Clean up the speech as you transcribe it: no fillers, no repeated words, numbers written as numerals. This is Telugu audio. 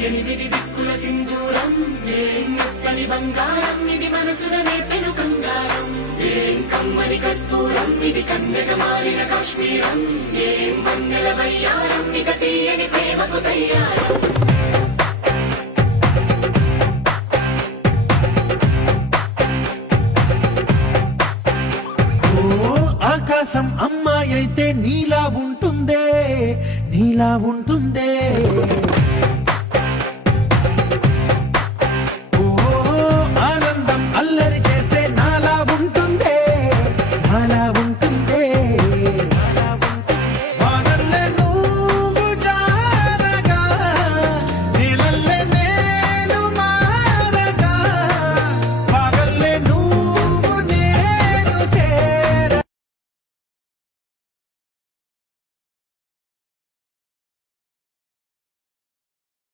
ఎనిమిది దిక్కుల సింధూరం ఏం మెత్తని బంగారం ఇది మనసులనే పెను కంగారం ఏం కమ్మని కర్పూరం ఇది కన్యక మారిన కాశ్మీరం ఏం వన్నెల వయ్యారం ఇక తీయని ప్రేమకు తయ్యారం ఆకాశం అమ్మాయి అయితే నీలా ఉంటుందే నీలా ఉంటుంది